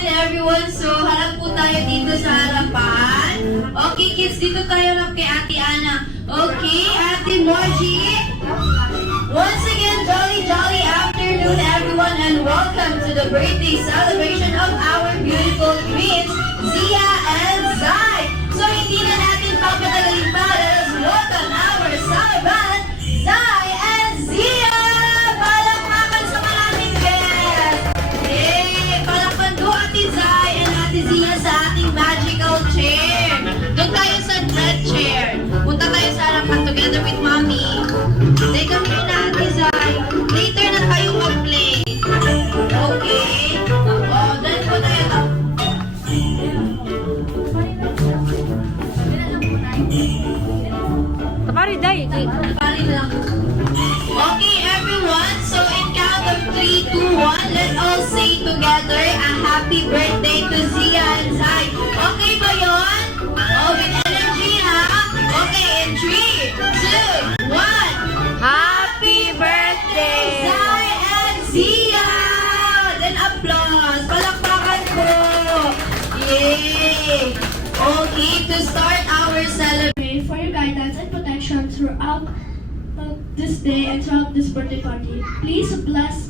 morning everyone. So, harap po tayo dito sa harapan. Okay, kids, dito tayo harap kay Ate Ana. Okay, Ate Moji. Once again, jolly afternoon everyone and welcome to the birthday celebration of our beautiful twins, Zia and Zai. So, hindi na natin papatagalin pa. Let us welcome our celebrant, Zai and Zia! Palakpakan sa maraming guests! Yay! Palakpan do Ate Zai and Ate Zia sa ating magical chair. Doon tayo sa red chair. Punta tayo sa harapan together with Mommy. Day kami na Ate Zai. Later na tayo mag-play. Okay? Oh, dahil po tayo. Kapari, day. Pari lang. Okay, everyone. So, in count of 3, 2, 1, let's all say together a happy birthday to Zia and Zai. Okay ba yun? Oh, with energy, ha? Okay, in 3, 2, 1. Happy birthday! Zai and Zia! Then applause. Palakpakan ko. Yay! Okay, to start our celebration. Pray for your guidance and protection throughout this day and throughout this birthday party. Please bless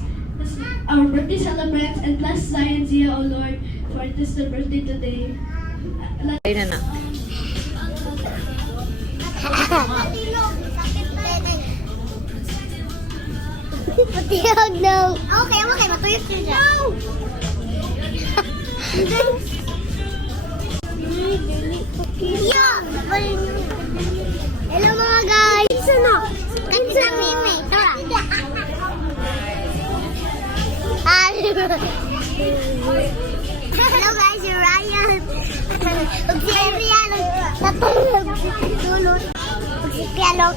our birthday celebrants and bless Zai and Zia, O Lord, for it is their birthday today. Ayun na na. Matiyog daw. Okay, matuyog ka dyan. No! Hello mga guys! Kanis lang mimi. Tara. Hello guys, you're Ryan. Si Ryan, natulog. Tulog. Si Piano.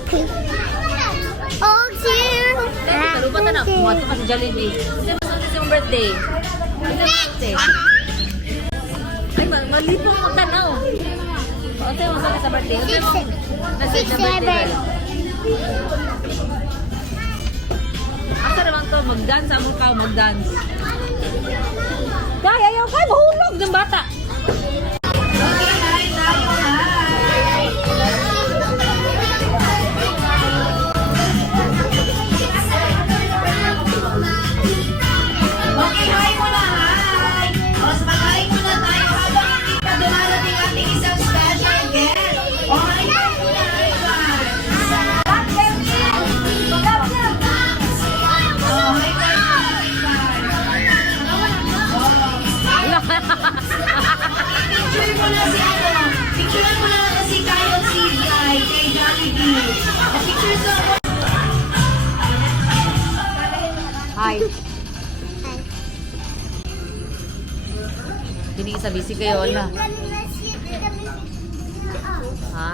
Oh, cheer! Lupa na na. Muwato ka sa Jollibee. Kasi masunod yung birthday. Kasi birthday. Ay, malipo mo tanaw. Kasi masunod sa birthday. Kasi mo, nasunod sa birthday. Asa naman to, mag-dance. Among ka, mag-dance. Day, ayaw ka, mahulog ng bata. Okay, hi tayo, hi! Okay, hi muna, hi! O, mag-hi muna tayo habang hindi pa dumarating ating isang special guest. O, hi tayo muna, hi guys! O, hi tayo muna, Picture mo na si picture mo na si Kyle CGI kay Jollibee. Picture sa Hi. Hindi isa busy kayo, wala. Ha?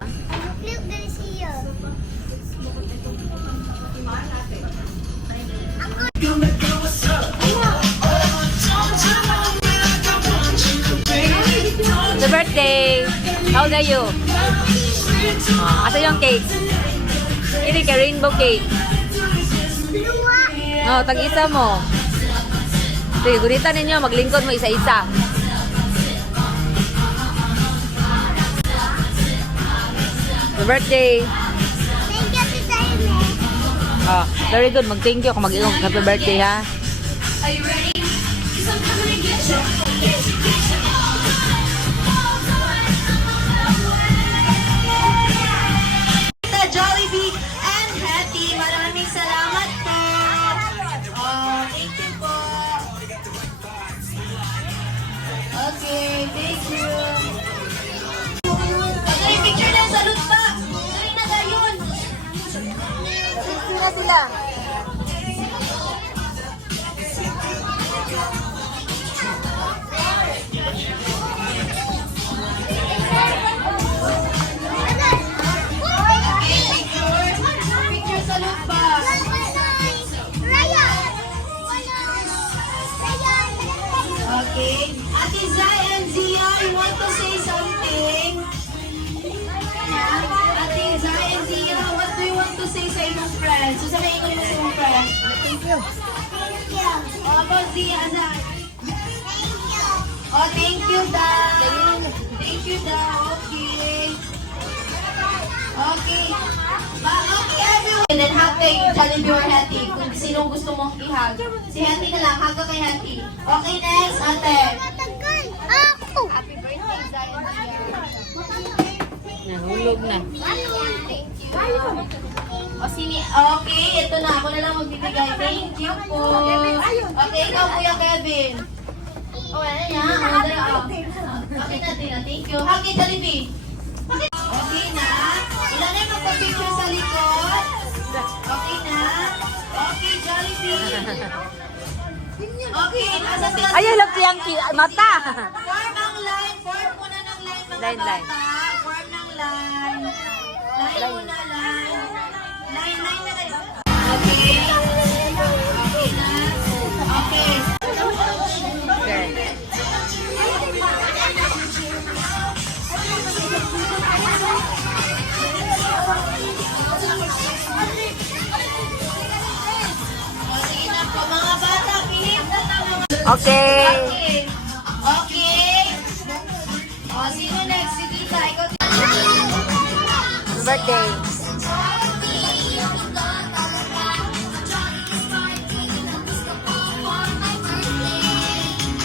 It's your birthday. How old are you? Asa yung cake? Ini ka rainbow cake. No, tag-isa mo. Sige, gunitan ninyo. Maglingkod mo isa-isa. Happy birthday. Thank you, Tita Ine. Oh, very good. Mag-thank you kung mag-ingong happy birthday, ha? Are you ready? 'Cause I'm coming to get you. Jollibee and Hattie, maraming salamat po. Oh, thank you po. Okay, thank you. Pagkali picture na, salute pa. Dali na gayon. Sila sila. Picture salute pa. Okay. Ate Zai and Zia, you want to say something? Ate Zai and Zia, what do you want to say sa inyong friends? So, sa ko mo sa inyong friends. Thank you. O, ako, Zia, Zai. Thank you. Oh, thank you daw. Thank you daw. Okay. Okay. Okay, everyone. And then hug kay Jollibee or Hetty. Kung sinong gusto mong i-hug. Si Hetty na lang. Hug ka kay Hetty. Okay, next, ate. Ako. Happy birthday, Zion. Nahulog na. O sini, okay, ito na. Ako na lang magbibigay. Thank you po. Okay, ikaw, Kuya Kevin. O, ano niya? Okay natin na. Thank you. Hug kay Jollibee. Okay na. Wala na yung magpa-picture sa likod. Okay na. Okay, Jollibee. Okay, nasa sila. Ay, alam ko yung mata. Form ang line. Form muna ng line, mga Line, bata. line. Form ng line. Line muna, line. Line na line. Okay. Okay na. Okay. Okay. O, sige na po, mga bata. Pihit na na mga... Okay. Okay. Okay. O, sino next? Si Tita. Ikaw, Tita. Happy birthday.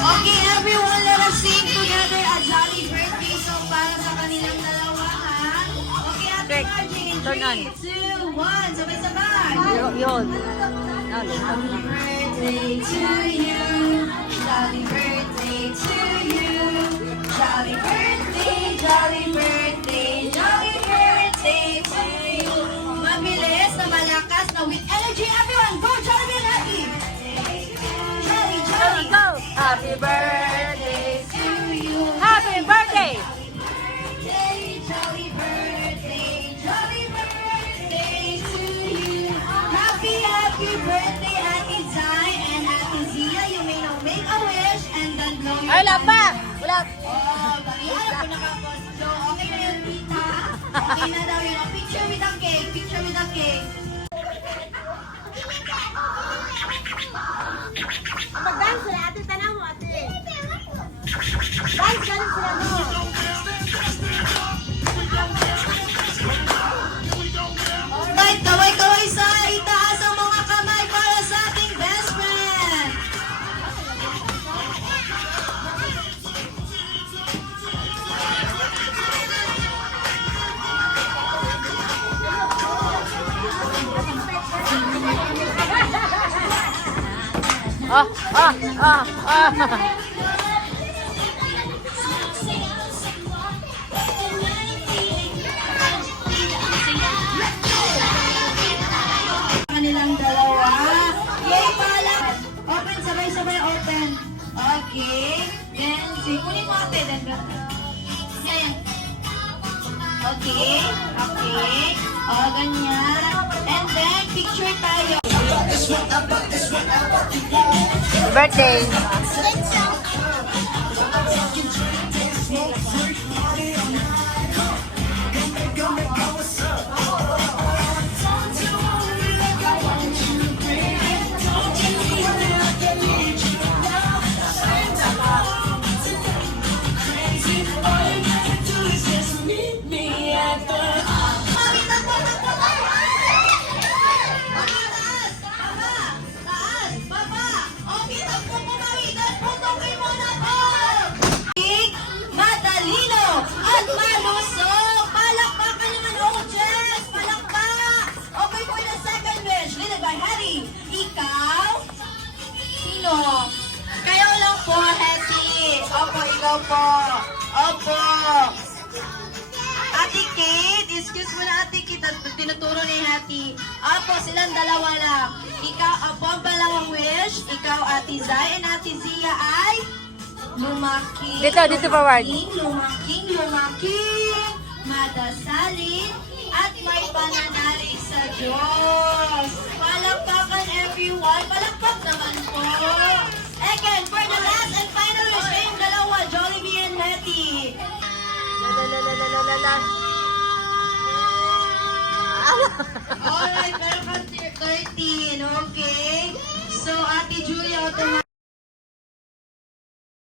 Okay, everyone, let us sing together a jolly birthday song para sa kanilang dalawa, ha? Okay, Ate Correct. Margie, in Turn on. 3, 2, 1, sabay-sabay. Yun. Happy birthday to you, jolly birthday to you, jolly birthday, jolly birthday, jolly birthday to you. Mabilis na malakas na with energy, everyone, go, jolly and happy. Jolly, jolly. Go. Happy birthday. To you. Happy birthday. Jolly birthday, jolly birthday to you. Happy, happy birthday, Ate Zai and Ate Zia. You may now make a wish and then blow your Ay, wala pa. Wala. Oh, balihan ako nakaposto. Okay na yun, tita. Okay na daw yun. Picture with the cake. Picture with the cake. Mag-dance sila, ate. Tanaw mo, ate. Dance, dance sila mo. Alright, kaway-kaway sa itaas ang mga kamay para sa ating best friend. Kanilang dalawa. Yay, pala! Open, sabay-sabay open. Okay. Then, kunin mo ate. Then, yan. Okay. Okay. O, ganyan. And then, picture tayo. Birthday. Matalino at malusog. Palakpakan naman, oh, Jess. Palakpak. Okay, for the second wish. Led by Harry. Ikaw? Sino? Kayo lang po, Hetty. Opo, ikaw po. Opo. Ate Kate, excuse mo na Ate Kate, tinuturo ni Hetty. Opo, silang dalawa lang. Ikaw, opo, ang pangalawang wish. Ikaw, Ate Zai, and Ate Zia ay lumaki. Dito forward. Lumaking, madasalin, at may pananalig sa Diyos. Palakpakan everyone. Palakpak naman po. Again, for the last and final wish, kayong dalawa, Jollibee and Hetty. Alright, welcome to 13, okay? So, Ate Julia, automatic.